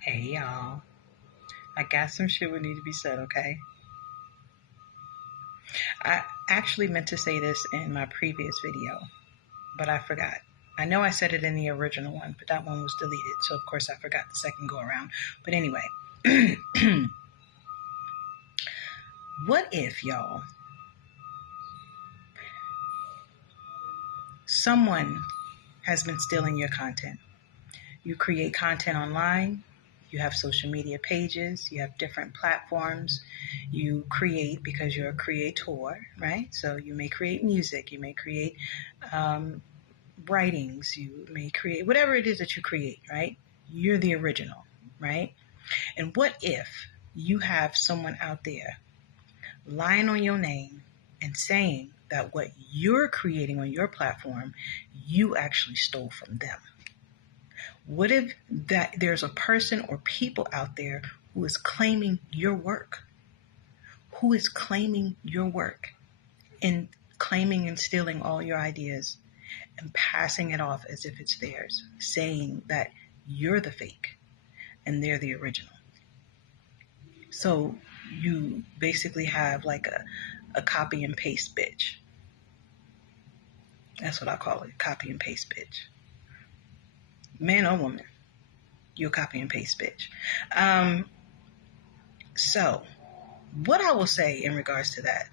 Hey y'all, I got some shit would need to be said, okay? I actually meant to say this in my previous video, but I forgot. I know I said it in the original one, but that one was deleted, so of course I forgot the second go around. But anyway, what if, y'all, someone has been stealing your content? You create content online, you have social media pages, you have different platforms, you create because you're a creator, right? So you may create music, you may create writings, you may create whatever it is that you create, right? You're the original, right? And what if you have someone out there lying on your name and saying that what you're creating on your platform, you actually stole from them? What if that there's a person or people out there who is claiming your work, and claiming and stealing all your ideas and passing it off as if it's theirs, saying that you're the fake and they're the original? So you basically have like a copy and paste bitch. That's what I call it, copy and paste bitch. Man or woman, you're a copy and paste bitch. So what I will say in regards to that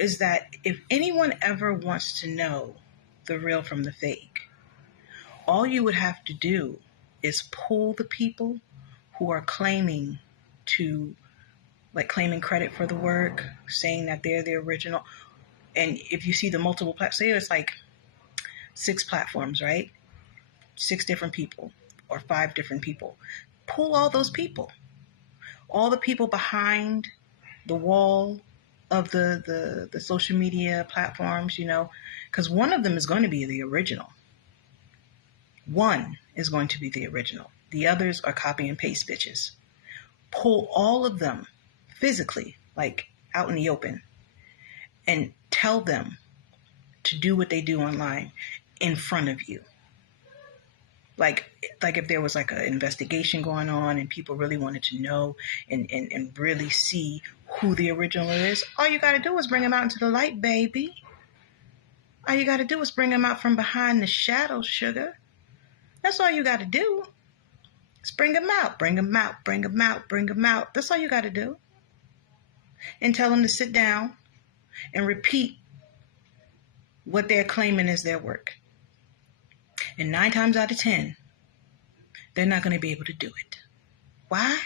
is that if anyone ever wants to know the real from the fake, all you would have to do is pull the people who are claiming credit for the work, saying that they're the original. And if you see the multiple platforms, say it's like 6 platforms, right? 6 different people or 5 different people. Pull all those people. All the people behind the wall of the social media platforms, because one of them is going to be the original. One is going to be the original. The others are copy and paste bitches. Pull all of them physically, like out in the open, and tell them to do what they do online in front of you. Like if there was like an investigation going on and people really wanted to know and really see who the original is, all you got to do is bring them out into the light, baby. All you got to do is bring them out from behind the shadows, sugar. That's all you got to do. Just bring them out, bring them out, bring them out, bring them out. That's all you got to do. And tell them to sit down and repeat what they're claiming is their work. And 9 times out of 10, they're not going to be able to do it. Why?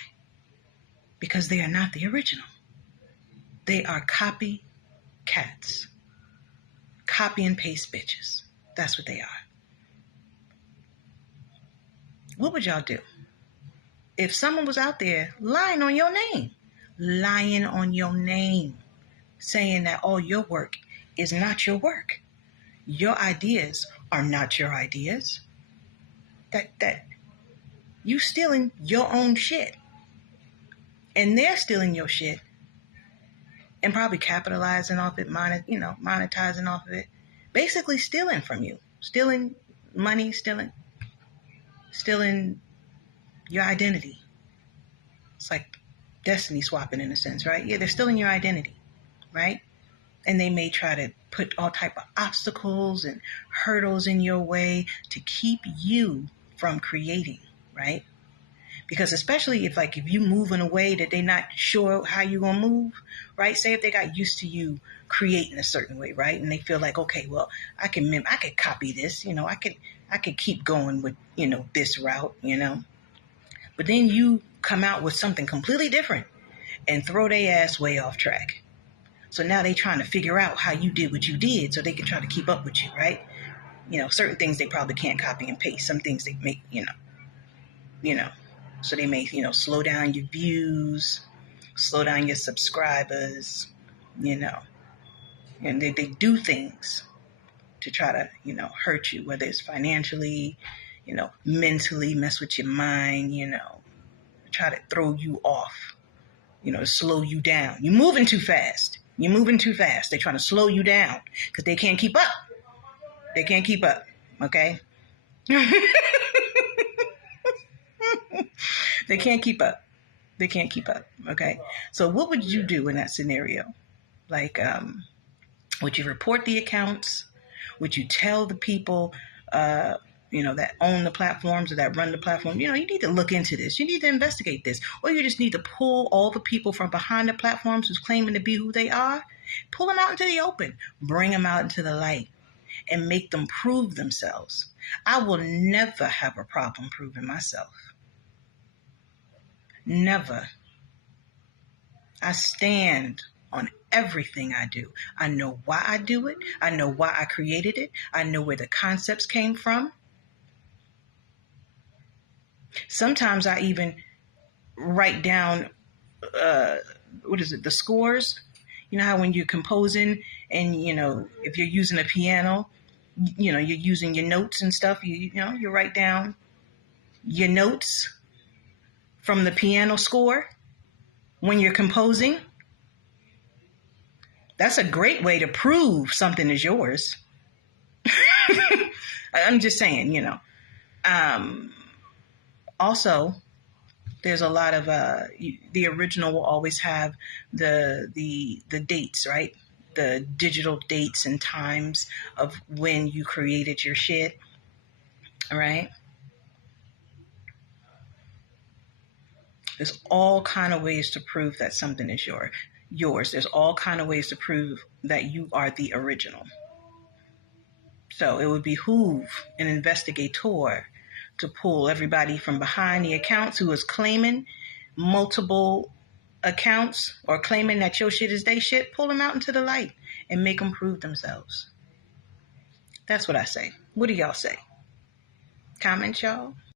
Because they are not the original. They are copycats. Copy and paste bitches. That's what they are. What would y'all do if someone was out there lying on your name, saying that all your work is not your work? Your ideas are not your ideas. That you stealing your own shit. And they're stealing your shit and probably capitalizing off it, monetizing off of it. Basically stealing from you. Stealing money, stealing your identity. It's like destiny swapping in a sense, right? Yeah, they're stealing your identity, right? And they may try to put all type of obstacles and hurdles in your way to keep you from creating, right? Because especially if you move in a way that they're not sure how you're going to move, right? Say if they got used to you creating a certain way, right? And they feel like, okay, well, I could copy this, I could keep going with, this route, But then you come out with something completely different and throw their ass way off track. So now they're trying to figure out how you did what you did so they can try to keep up with you, right? Certain things they probably can't copy and paste. Some things they make, so they may, slow down your views, slow down your subscribers, and they do things to try to, hurt you, whether it's financially, mentally, mess with your mind, try to throw you off, slow you down. You're moving too fast. They're trying to slow you down because they can't keep up. Okay? They can't keep up. They can't keep up. Okay. So what would you do in that scenario? Like, would you report the accounts? Would you tell the people, that own the platforms or that run the platform, you need to look into this. You need to investigate this. Or you just need to pull all the people from behind the platforms who's claiming to be who they are, pull them out into the open, bring them out into the light, and make them prove themselves. I will never have a problem proving myself. Never. I stand on everything I do. I know why I do it. I know why I created it. I know where the concepts came from. Sometimes I even write down, the scores. You know how when you're composing and, if you're using a piano, you're using your notes and stuff, you write down your notes from the piano score when you're composing. That's a great way to prove something is yours. I'm just saying, Also, there's a lot of the original will always have the dates, right? The digital dates and times of when you created your shit, right? There's all kind of ways to prove that something is yours. There's all kind of ways to prove that you are the original. So it would behoove an investigator to pull everybody from behind the accounts who is claiming multiple accounts or claiming that your shit is they shit. Pull them out into the light and make them prove themselves. That's what I say. What do y'all say? Comment, y'all.